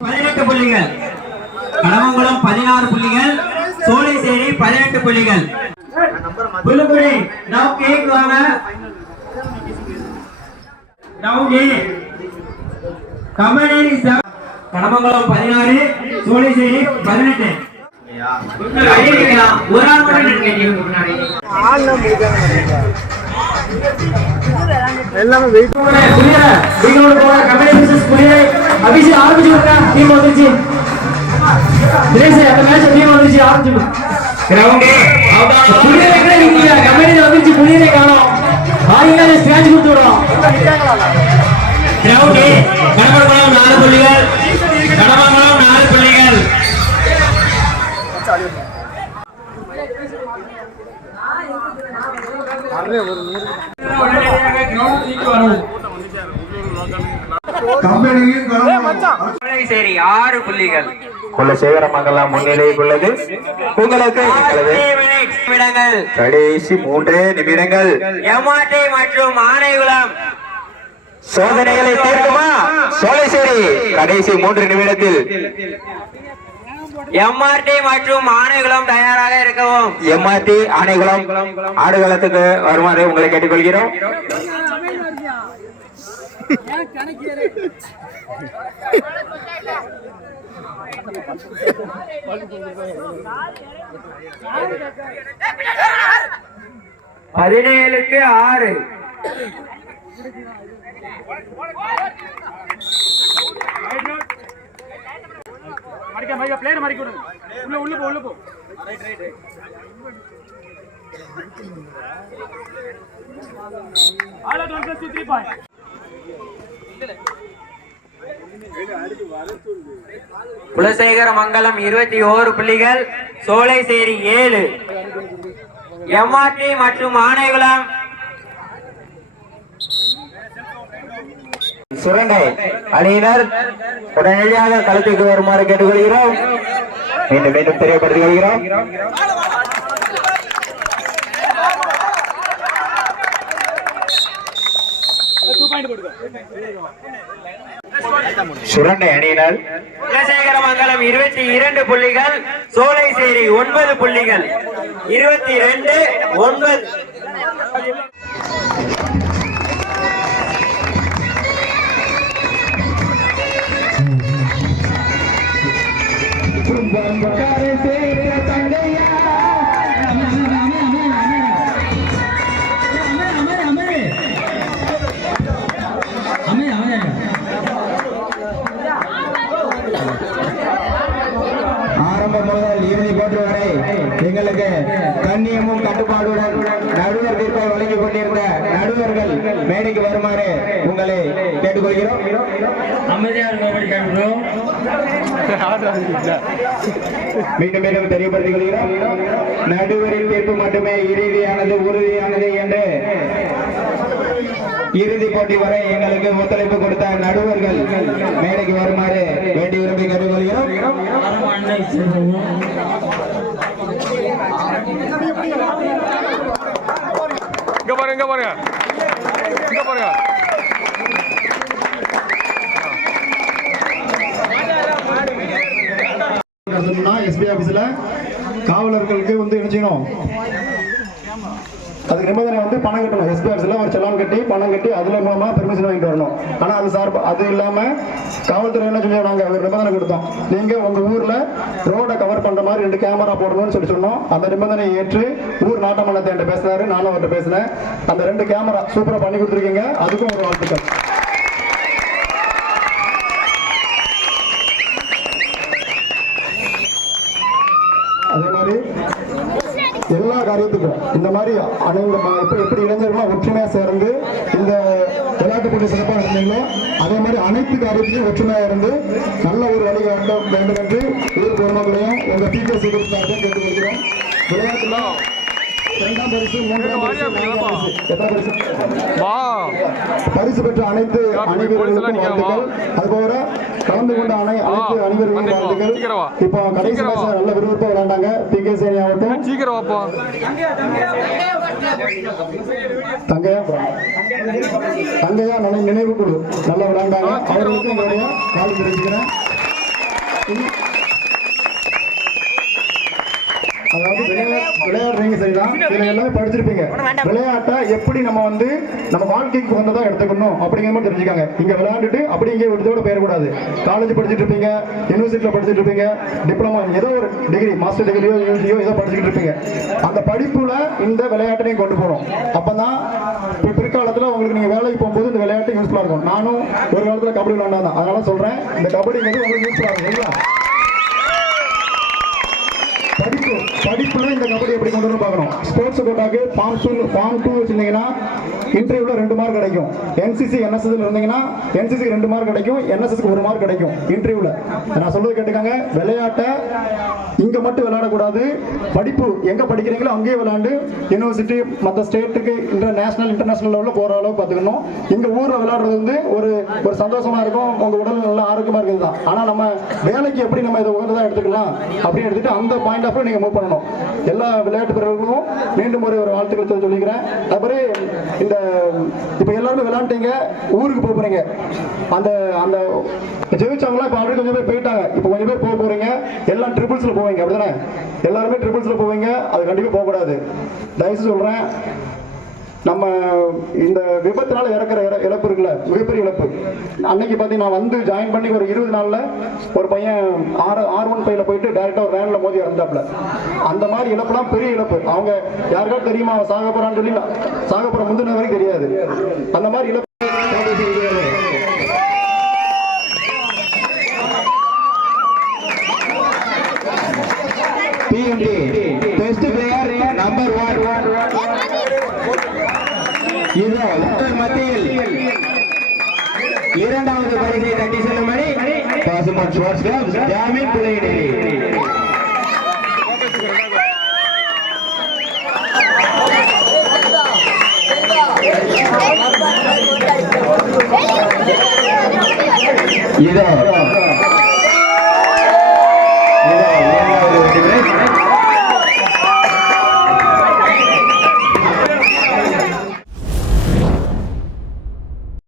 பதினெட்டு புள்ளிகள் கடமங்குளம் பதினாறு புள்ளிகள். சோலைசேரி பதினெட்டு புள்ளிகள் புல்லுக்குடி நவ் கேக் வாங்க நவ் கே கம்பெனி கடமங்குளம் பதினாறு சோலைசேரி பதினெட்டு ஒரு ஆள் மட்டும் நின்னுங்க முன்னாடி எல்லாமே வெயிட் புரியல வீட்டோட போற கம்பெனி பிசினஸ் புரியல அபிஷேக் ஆரம்பிச்சு விடுங்க டீம் வந்துருச்சு. தினேஷ் அந்த மேட்ச் டீம் வந்துருச்சு ஆரம்பிச்சு கிரவுண்டே புரியல எங்க நிக்கீங்க கம்பெனி வந்துருச்சு புரியல காணோம். ஆயிங்க ஸ்கிராட்ச் கொடுத்து விடுறோம் கிரவுண்டே கடமங்குளம் நாலு புள்ளிகள். கடமங்குளம் நாலு புள்ளிகள். கம்பெனியும் கடவுளும் சரி ஆறு புள்ளிகள் முன்னிலையில் உள்ளது உங்களுக்கு நிமிடங்கள் கடைசி மூன்றே நிமிடங்கள் எம்ஆர்டி மற்றும் ஆனைகுளம் சோதனைகளை தீர்க்குமா? சோலைசேரி கடைசி மூன்று நிமிடத்தில். எம்ஆர்டி மற்றும் ஆனைகுளம் தயாராக இருக்கவும். எம்ஆர்டி ஆணைகுளம் ஆடுகளத்துக்கு வருமாறு உங்களை கேட்டுக்கொள்கிறோம். பதினேழுக்கு ஆறு. மடிக்க மடிக்க பிளேயர் மடிக்க விடுங்க. உள்ள உள்ள போ உள்ள போ. Right all out 1 plus 2 3 point Kulasekaramangalam இருபத்தி ஓரு புள்ளிகள் சோலைசேரி ஏழு. எம்ஆர்டி மற்றும் ஆணைகுளம் சுரண்டை அணியினர் உடனடியாக களத்துக்கு வருமாறு கேட்டுக்கொள்கிறோம். மீண்டும் மீண்டும் தெரியப்படுத்திக் கொள்கிறோம். சுரண்டை அணியினர் குலசேகர மங்கலம் இருபத்தி இரண்டு புள்ளிகள் சோலைசேரி ஒன்பது புள்ளிகள் இருபத்தி ரெண்டு ஒன்பது. ஆரம்ப முதல் இறுதி போட்டு வரை. எங்களுக்கு கண்ணியமும் கட்டுப்பாடுடன் நடுவர் தீர்ப்பை வழங்கிக் கொண்டிருந்த நடுவர்கள் மேடைக்கு வருமாறு உங்களை கேட்டுக்கொள்கிறோம். மீண்டும் மீண்டும் தெரியப்படுத்திக் கொள்கிறோம். நடுவரின் தீர்ப்பு மட்டுமே இறுதியானது உறுதியானது என்று இறுதி போட்டி வரை எங்களுக்கு ஒத்துழைப்பு கொடுத்த நடுவர்கள் மேடைக்கு வருமாறு வேண்டி விரும்பி கேட்டுக்கொள்கிறோம். இங்க பாருங்க இங்க பாருங்க. இங்க பாருங்க. எஸ்பி ஆபீஸ்ல காவலர்களுக்கு வந்து என்ன செய்யணும்? அதுக்கு நிபந்தனை வந்து பணம் கட்டணும். எஸ்பி ஒரு செலான் கட்டி பணம் கட்டி அதில் மூலமாக பெர்மிஷன் வாங்கிட்டு வரணும். ஆனால் அது சார் அது இல்லாமல் காவல்துறை என்ன செஞ்சோம் நாங்கள் ஒரு நிபந்தனை கொடுத்தோம். நீங்கள் உங்கள் ஊரில் ரோட கவர் பண்ணுற மாதிரி ரெண்டு கேமரா போடணும்னு சொல்லி சொன்னோம். அந்த நிபந்தனையை ஏற்று ஊர் நாட்டமன்றத்தை என்கிட்ட பேசினாரு. நானும் அவர்கிட்ட பேசினேன். அந்த ரெண்டு கேமரா சூப்பராக பண்ணி கொடுத்துருக்கீங்க. அதுக்கும் ஒரு வாழ்த்துக்கள் அதே மாதிரி காரியத்துக்கு. இந்த மாதிரி அனைவரும் எப்படி எப்படி இளைஞர்களும் ஒற்றுமையாக சேர்ந்து இந்த விளையாட்டு போட்டி சிறப்பாக இருந்தீங்களோ அதே மாதிரி அனைத்து காரியத்திலும் ஒற்றுமையாக இருந்து நல்ல ஒரு வழி வேண்டும் வேண்டும் என்று ஊர் பொதுமக்களையும் உங்க டீச்சர்ஸ் சார்பாக கேட்டுக்கொள்கிறோம். விளையாட்டுலாம் பரிசு பெற்ற அனைத்து அணிவீரர்களுக்கும் வாழ்த்துக்கள். அதுபோல கலந்து கொண்ட அனை அனைத்து அணிவீரர்களுக்கும் வாழ்த்துக்கள். இப்போ கடைசி. மேட்ச்ல நல்ல விறுவிறுப்பா விளையாண்டாங்க. பிகேசி அணி ஆகட்டும் சீக்கிரம் வாப்பா. தங்கையா? தங்கையா? நினை நினைவு குழு. நல்லா விளையாண்டாங்க. அவர்களுக்கும் கால் தெரிவிச்சுக்கிறேன் விளையாடுறீங்க சரிதான். இதுல எல்லாமே படிச்சிருப்பீங்க. விளையாட்டை எப்படி நம்ம வந்து நம்ம வாழ்க்கைக்கு வந்ததா எடுத்துக்கணும் அப்படிங்கிற மாதிரி தெரிஞ்சுக்காங்க. இங்க விளையாண்டுட்டு அப்படி இங்கே விடுதோட போயிடக்கூடாது. காலேஜ் படிச்சுட்டு இருப்பீங்க யூனிவர்சிட்டியில் படிச்சுட்டு இருப்பீங்க டிப்ளமோ ஏதோ ஒரு டிகிரி மாஸ்டர் டிகிரியோ யூஜியோ ஏதோ படிச்சுட்டு இருப்பீங்க. அந்த படிப்புல இந்த விளையாட்டையும் கொண்டு போகணும் அப்பதான் இப்ப பிற்காலத்துல உங்களுக்கு நீங்க வேலைக்கு போகும்போது இந்த விளையாட்டு யூஸ்ஃபுல்லா இருக்கும். நானும் ஒரு காலத்துல கபடி விளையாண்டா அதனால சொல்றேன் இந்த கபடிங்கிறது உங்களுக்கு யூஸ்ஃபுல்லா இருக்கும் சரிங்களா படிப்பு படிப்புல இந்த கபடி எப்படி கொண்டு வந்து பார்க்கணும். ஸ்போர்ட்ஸ் கோட்டாக்கு ஃபார்ம் டூ ஃபார்ம் டூ வச்சிருந்தீங்கன்னா இன்டர்வியூல ரெண்டு மார்க் கிடைக்கும். என்சிசி என்எஸ்எஸ் இருந்தீங்கன்னா என்சிசிக்கு ரெண்டு மார்க் கிடைக்கும் என்எஸ்எஸ்க்கு ஒரு மார்க் கிடைக்கும் இன்டர்வியூல. நான் சொல்றது கேட்டுக்காங்க விளையாட்டை இங்க மட்டும் விளையாடக்கூடாது. படிப்பு எங்க படிக்கிறீங்களோ அங்கேயே விளையாண்டு யூனிவர்சிட்டி மற்ற ஸ்டேட்டுக்கு இன்டர் நேஷனல் இன்டர்நேஷனல் லெவலில் போற அளவு பார்த்துக்கணும். இங்க ஊர்ல விளையாடுறது வந்து ஒரு ஒரு சந்தோஷமா இருக்கும். உங்க உடல் நல்லா ஆரோக்கியமா இருக்குது தான். ஆனா நம்ம வேலைக்கு எப்படி நம்ம இதை உகந்ததா எடுத்துக்கலாம் அப்படின்னு எடுத்துட்டு அந்த பாயிண்ட் ஆஃப் நீங்க மூவ் பண்ணணும். எல்லா விளையாட்டு பிறர்களுக்கும் மீண்டும் ஒரு ஒரு வாழ்த்துக்கள் சொல்லிக்கிறேன். அப்புறம் இந்த இப்போ எல்லாருமே விளையாண்டீங்க ஊருக்கு போக போறீங்க. அந்த அந்த ஜெயிச்சவங்களாம் இப்போ ஆல்ரெடி கொஞ்சம் பேர் போயிட்டாங்க. இப்போ கொஞ்சம் பேர் போக போறீங்க. எல்லாம் ட்ரிபிள்ஸில் போவீங்க அப்படிதானே எல்லாருமே ட்ரிபிள்ஸில் போவீங்க. அது கண்டிப்பாக போகக்கூடாது. தயவுசெய்து சொல்கிறேன் நம்ம இந்த விபத்தினால இறக்குற இற- இழப்பு இருக்குல்ல மிகப்பெரிய இழப்பு. அன்னைக்கு பார்த்தீங்கன்னா நான் வந்து ஜாயின் பண்ணி ஒரு இருபது நாளில் ஒரு பையன் ஆறு ஆர் ஒன் ஃபைவ்ல போயிட்டு டேரெக்டாக ஒரு வேனில் மோதி இறந்தாப்புல. அந்த மாதிரி இழப்புலாம் பெரிய இழப்பு. அவங்க யாருக்காவது தெரியுமா? அவன் சாக போகிறான்னு சொல்லி சாக போகிற முந்தின வரைக்கும் தெரியாது. அந்த மாதிரி இழப்பு TMT Papa Joseph's Diamond Blady. You know.